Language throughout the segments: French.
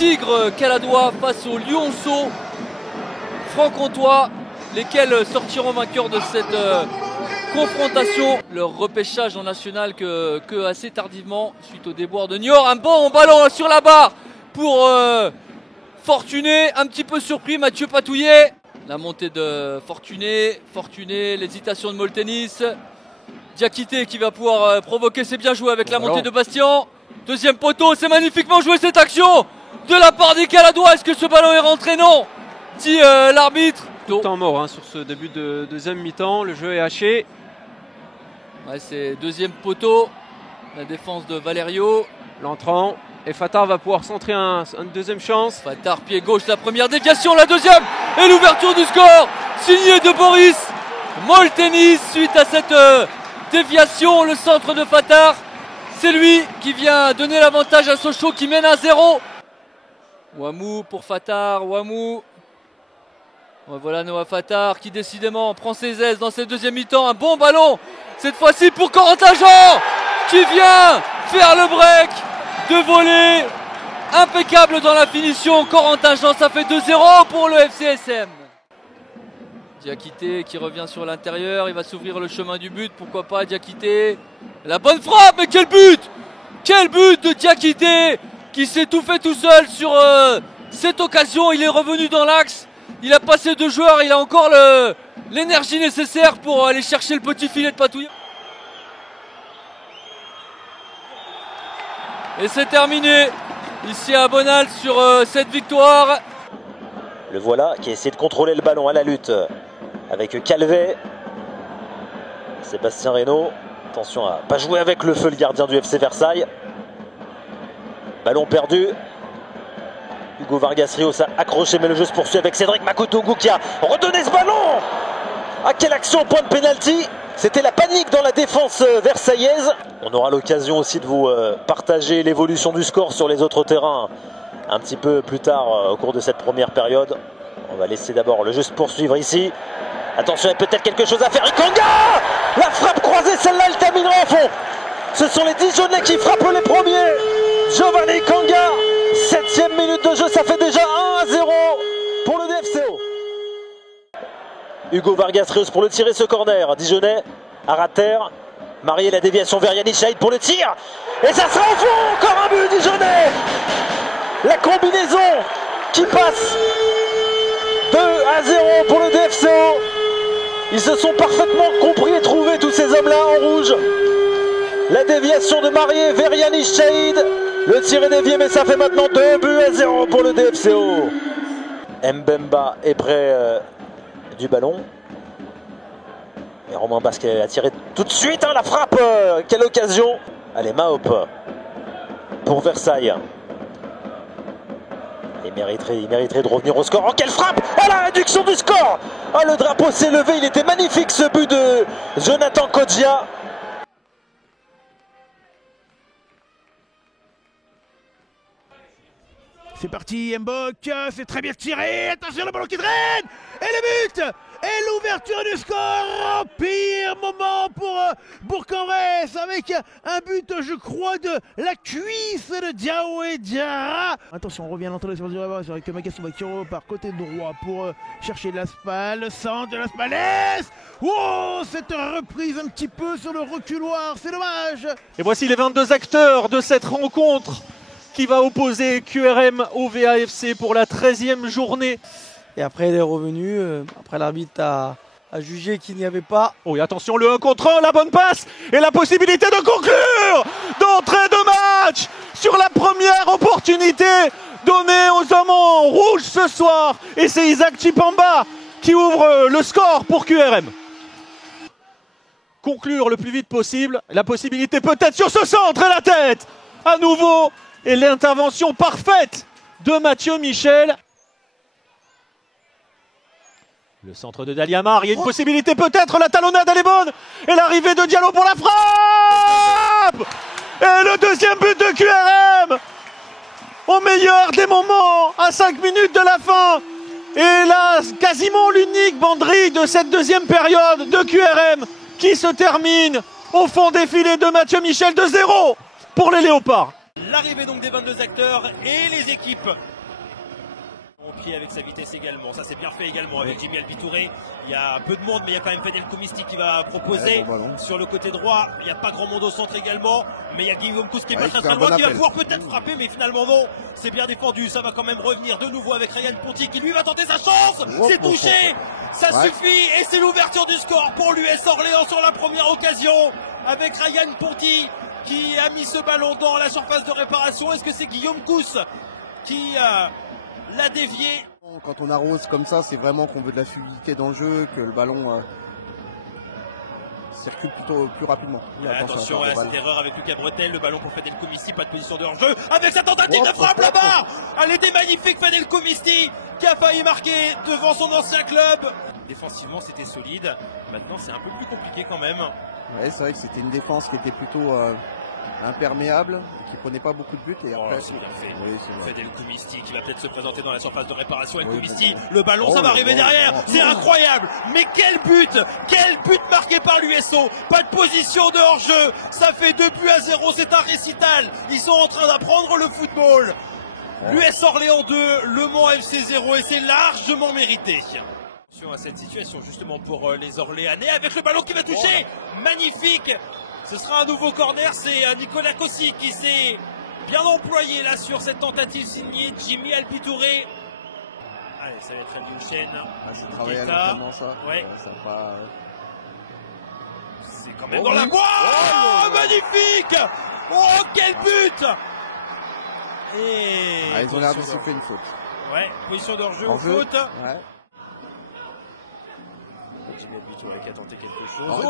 Tigres caladois face aux Lionceaux franc-comtois, lesquels sortiront vainqueurs de cette confrontation. Leur repêchage en national que assez tardivement suite au déboire de Niort. Un bon ballon sur la barre pour Fortuné, un petit peu surpris Mathieu Patouillet. La montée de Fortuné, l'hésitation de Moltenis. Diakité qui va pouvoir provoquer, c'est bien joué avec la montée de Bastien. Deuxième poteau, c'est magnifiquement joué cette action de la part des Caladois. Est-ce que ce ballon est rentré? Non, dit l'arbitre. Temps mort sur ce début de deuxième mi-temps, le jeu est haché. Ouais, c'est deuxième poteau, la défense de Valerio. L'entrant, et Fatard va pouvoir centrer une deuxième chance. Fatard, pied gauche, la première déviation, la deuxième, et l'ouverture du score, signée de Boris Moltenis suite à cette déviation. Le centre de Fatard, c'est lui qui vient donner l'avantage à Sochaux qui mène à 0. Ouamou pour Fatard, Ouamou. Voilà Noah Fatard qui décidément prend ses aises dans cette deuxième mi-temps. Un bon ballon, cette fois-ci pour Corentin Jean qui vient faire le break de volée. Impeccable dans la finition, Corentin Jean, ça fait 2-0 pour le FCSM. Diakité qui revient sur l'intérieur, il va s'ouvrir le chemin du but, pourquoi pas Diakité. La bonne frappe, mais quel but! Quel but de Diakité qui s'est tout fait tout seul sur cette occasion. Il est revenu dans l'axe, il a passé deux joueurs, il a encore l'énergie nécessaire pour aller chercher le petit filet de Patouillet. Et c'est terminé ici à Bonal sur cette victoire. Le voilà qui a essayé de contrôler le ballon à la lutte avec Calvet. Sébastien Reynaud, attention à ne pas jouer avec le feu le gardien du FC Versailles. Ballon perdu. Hugo Vargas Rios a accroché, mais le jeu se poursuit avec Cédric Makotougou qui a redonné ce ballon. Ah, quelle action, point de pénalty. C'était la panique dans la défense versaillaise. On aura l'occasion aussi de vous partager l'évolution du score sur les autres terrains un petit peu plus tard au cours de cette première période. On va laisser d'abord le jeu se poursuivre ici. Attention, il y a peut-être quelque chose à faire. Ikanga, la frappe croisée, celle-là, elle terminera au fond. Ce sont les Dijonais qui frappent les premiers. Giovanni Ikanga, 7e minute de jeu, ça fait déjà 1-0 pour le DFCO. Hugo Vargas Rios pour le tirer, ce corner. Dijonais à ras de terre. Marié, la déviation vers Yannick Chaïd pour le tir. Et ça sera au fond, encore un but Dijonais. La combinaison qui passe 2-0 pour le DFCO. Ils se sont parfaitement compris et trouvés, tous ces hommes-là en rouge. La déviation de Marié vers Yannick Chaïd. Le tir est dévié, mais ça fait maintenant 2-0 pour le DFCO. Mbemba est près du ballon. Et Romain Basquet a tiré tout de suite, la frappe. Quelle occasion. Allez, Maop pour Versailles. Il mériterait de revenir au score. Oh, quelle frappe! Oh, la réduction du score! Oh, le drapeau s'est levé, il était magnifique ce but de Jonathan Kodjia. C'est parti, Mbok, c'est très bien tiré, attention le ballon qui traîne, et le but, et l'ouverture du score, pire moment pour Bourg-en-Bresse, avec un but, je crois, de la cuisse de Diaoué Diarra. Attention, on revient à l'entrée sur le rebond, avec Makassou Bakiro par côté droit pour chercher l'Aspal, le centre de l'Aspalès. Oh, cette reprise un petit peu sur le reculoir, c'est dommage. Et voici les 22 acteurs de cette rencontre qui va opposer QRM au VAFC pour la 13e journée. Et après il est revenu, après l'arbitre a jugé qu'il n'y avait pas. Oh et attention, le 1 contre 1, la bonne passe et la possibilité de conclure d'entrée de match sur la première opportunité donnée aux hommes en rouge ce soir. Et c'est Isaac Chipamba qui ouvre le score pour QRM. Conclure le plus vite possible, la possibilité peut-être sur ce centre et la tête à nouveau. Et l'intervention parfaite de Mathieu Michel. Le centre de Daliamar, il y a une possibilité peut-être, la talonnade elle est bonne. Et l'arrivée de Diallo pour la frappe. Et le deuxième but de QRM. Au meilleur des moments, à 5 minutes de la fin. Et là, quasiment l'unique banderie de cette deuxième période de QRM qui se termine au fond des filets de Mathieu Michel, 2-0 pour les Léopards. l'arrivée donc des 22 acteurs et les équipes. On crie avec sa vitesse également, ça c'est bien fait également avec Jimmy Albitouré. Il y a peu de monde mais il y a quand même Fadel Koumisti qui va proposer sur le côté droit. Il n'y a pas grand monde au centre également, mais il y a Guillaume Kous qui est pas très loin, qui va pouvoir peut-être frapper, mais finalement non, c'est bien défendu. Ça va quand même revenir de nouveau avec Ryan Ponty qui lui va tenter sa chance. C'est touché, ça suffit et c'est l'ouverture du score pour l'US Orléans sur la première occasion avec Ryan Ponty qui a mis ce ballon dans la surface de réparation. Est-ce que c'est Guillaume Kous qui l'a dévié? Quand on arrose comme ça, c'est vraiment qu'on veut de la fluidité dans le jeu, que le ballon circule plutôt plus rapidement. Attention à cette erreur avec Lucas Bretel, le ballon pour Fadel Koumisti, pas de position de hors-jeu, avec sa tentative de frappe là-bas. Elle était magnifique, Fadel Koumisti, qui a failli marquer devant son ancien club. Défensivement, c'était solide. Maintenant, c'est un peu plus compliqué quand même. Ouais, c'est vrai que c'était une défense qui était plutôt imperméable, qui prenait pas beaucoup de buts. Et après, c'est bien fait. Oui, Fadel Koumisti qui va peut-être se présenter dans la surface de réparation. Et Koumisti, le ballon, ça va arriver derrière. C'est incroyable. Mais quel but marqué par l'USO. Pas de position de hors-jeu. Ça fait 2-0. C'est un récital. Ils sont en train d'apprendre le football. L'US Orléans 2, Le Mans FC 0, et c'est largement mérité. Attention à cette situation justement pour les Orléanais avec le ballon qui va toucher. Magnifique. Ce sera un nouveau corner, c'est Nicolas Kossi qui s'est bien employé là sur cette tentative signée Jimmy Albitouré. Allez, ça va être Aliochen. C'est travaillé notamment ça. Ouais. Pas... C'est quand même dans la boîte. Magnifique. Oh, quel but. Et ils ont l'air de siffler une faute. Ouais, position de hors-jeu en faute. Ouais. Jimmy Albitouré qui a tenté quelque chose.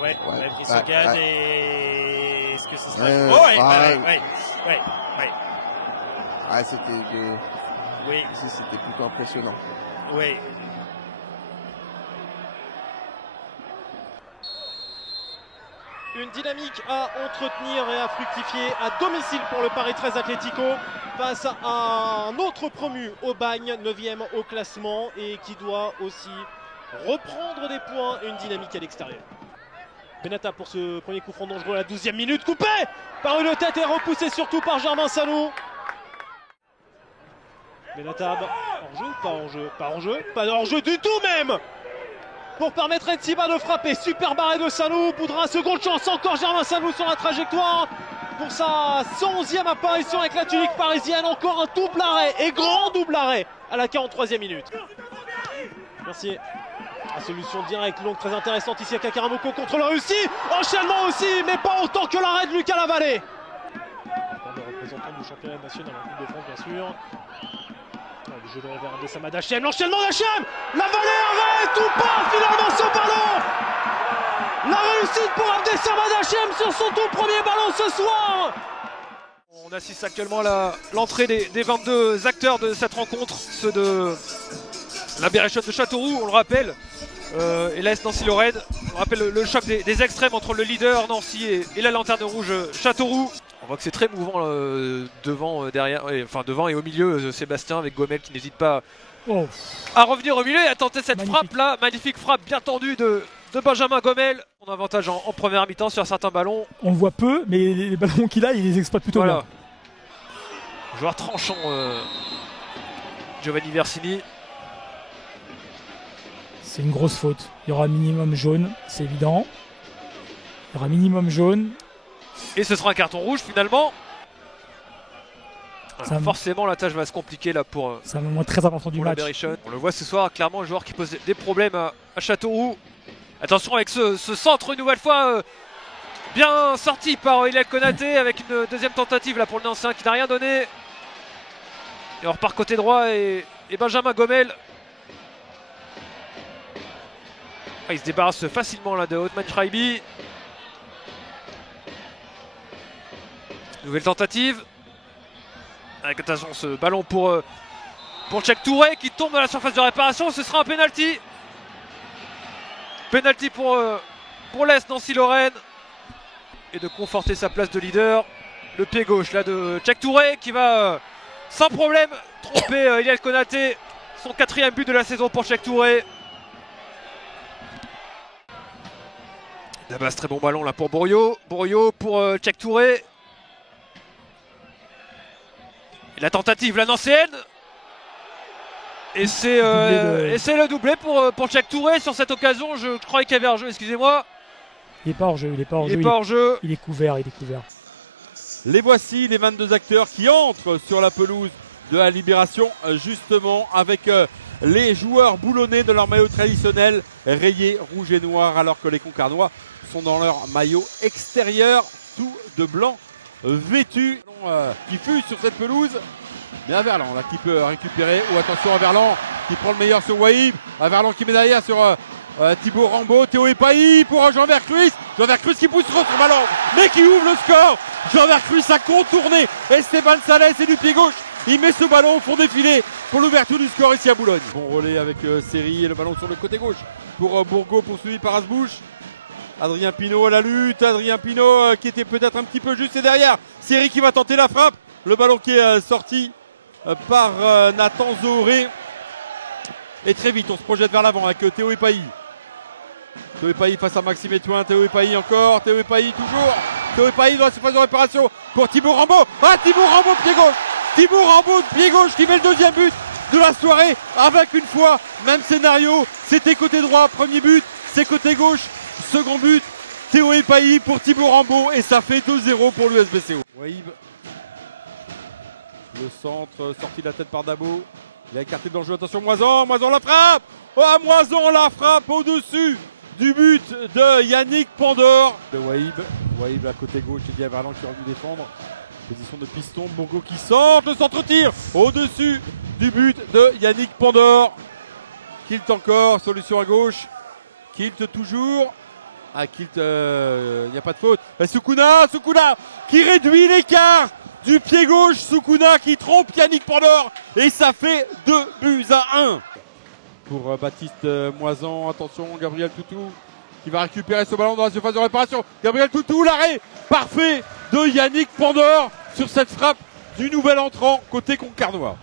Ouais, pris ce cadre et... Est-ce que ce sera... ouais. Ah, c'était... Oui. Ici, c'était plutôt impressionnant. Oui. Une dynamique à entretenir et à fructifier à domicile pour le Paris 13 Atlético face à un autre promu au bagne, 9e au classement, et qui doit aussi reprendre des points et une dynamique à l'extérieur. Benata pour ce premier coup franc dangereux à la 12e minute, coupé par une tête et repoussé surtout par Germain Salou. Benata, hors-jeu, pas hors-jeu du tout même, pour permettre à Etsiba de frapper. Super barré de Salou, Boudra, seconde chance, encore Germain Salou sur la trajectoire pour sa 111e apparition avec la tunique parisienne. Encore un double arrêt, et grand double arrêt à la 43e minute. Merci. La solution directe, longue, très intéressante ici à Kakaramoko contre le Russie. Enchaînement aussi, mais pas autant que l'arrêt de Lucas Lavallée. Le représentant du championnat national en Coupe de France, bien sûr. Le jeu de revers de Samad Hachem, l'enchaînement d'Hachem. Lavallée arrête ou pas finalement ce ballon. La réussite pour Abdesamad Hachem sur son tout premier ballon ce soir. On assiste actuellement à l'entrée des 22 acteurs de cette rencontre, ceux de la Berrichonne de Châteauroux, on le rappelle, et l'AS Nancy-Lorraine. On rappelle le choc des extrêmes entre le leader Nancy et la lanterne rouge Châteauroux. On voit que c'est très mouvant devant, derrière, devant et au milieu, Sébastien avec Gomel qui n'hésite pas à revenir au milieu et à tenter cette frappe là. Magnifique frappe bien tendue de Benjamin Gomel. On a avantage en première mi-temps sur certains ballons. On le voit peu, mais les ballons qu'il a, il les exploite plutôt bien. Joueur tranchant, Giovanni Versini. C'est une grosse faute. Il y aura minimum jaune, c'est évident. Il y aura minimum jaune. Et ce sera un carton rouge finalement. Forcément la tâche va se compliquer là pour c'est un moment très important du match. On le voit ce soir, clairement, le joueur qui pose des problèmes à Châteauroux. Attention avec ce centre une nouvelle fois bien sorti par Ilial Konaté avec une deuxième tentative là pour le Nancéen qui n'a rien donné. Et on repart côté droit et Benjamin Gomel. Il se débarrasse facilement là de Othman Shraibi. Nouvelle tentative. Avec attention ce ballon pour Cheikh Touré qui tombe dans la surface de réparation. Ce sera un penalty. Penalty pour l'Est Nancy-Lorraine. Et de conforter sa place de leader. Le pied gauche là de Cheikh Touré qui va sans problème tromper Ilial Konaté. Son 4e but de la saison pour Cheikh Touré. D'abord, très bon ballon là pour Borio. Borio pour Cheikh Touré. Et la tentative, la nancéenne. Et c'est le doublé pour Jack Touré sur cette occasion. Je croyais qu'il y avait un jeu, excusez-moi. Il n'est pas hors jeu, il est pas hors jeu. Il est couvert, Les voici, les 22 acteurs qui entrent sur la pelouse de la Libération, justement avec les joueurs boulonnés de leur maillot traditionnel rayé rouge et noir, alors que les Concarnois sont dans leur maillot extérieur tout de blanc vêtu, qui fut sur cette pelouse. Mais Averlan là qui peut récupérer. Oh, attention, Averlan qui prend le meilleur sur Waïb. Averlan qui met derrière sur Thibaut Rambaud. Théo Epailly pour Jean Vercruis. Jean Vercruis qui pousse sur ballon, mais qui ouvre le score. Jean Vercruis a contourné Esteban Sales et du pied gauche. Il met ce ballon au fond des filets pour l'ouverture du score ici à Boulogne. Bon relais avec Seri et le ballon sur le côté gauche pour Bourgault, poursuivi par Asbouche. Adrien Pinault à la lutte. Adrien Pinault qui était peut-être un petit peu juste. Et derrière, Seri qui va tenter la frappe. Le ballon qui est sorti par Nathan Zohoré. Et très vite, on se projette vers l'avant avec Théo Epailly. Théo Epailly face à Maxime Etouin. Théo Epailly encore. Théo Epailly toujours. Théo Epailly dans la surface de réparation pour Thibaut Rambaud. Ah, Thibaut Rambaud pied gauche. Thibaut Rambaud pied gauche qui met le deuxième but de la soirée avec une fois. Même scénario. C'était côté droit, premier but. C'est côté gauche, second but. Théo Epailly pour Thibaut Rambaud. Et ça fait 2-0 pour l'USBCO. Waïb. Le centre sorti de la tête par Dabo. Il a écarté dans le jeu. Attention, Moison la frappe. Oh, Moison la frappe au-dessus du but de Yannick Pandore. De Waïb à côté gauche. Et Averlan qui aurait dû défendre. Position de piston. Bourgault qui centre. Le centre-tir au-dessus du but de Yannick Pandore. Kilt encore. Solution à gauche. Kilt toujours. Ah, Kilt, il n'y a pas de faute. Soukouna qui réduit l'écart du pied gauche. Soukouna qui trompe Yannick Pandore. Et ça fait 2-1. Pour Baptiste Moison. Attention, Gabriel Toutou qui va récupérer ce ballon dans la surface de réparation. Gabriel Toutou, l'arrêt parfait de Yannick Pandore sur cette frappe du nouvel entrant côté Concarnois.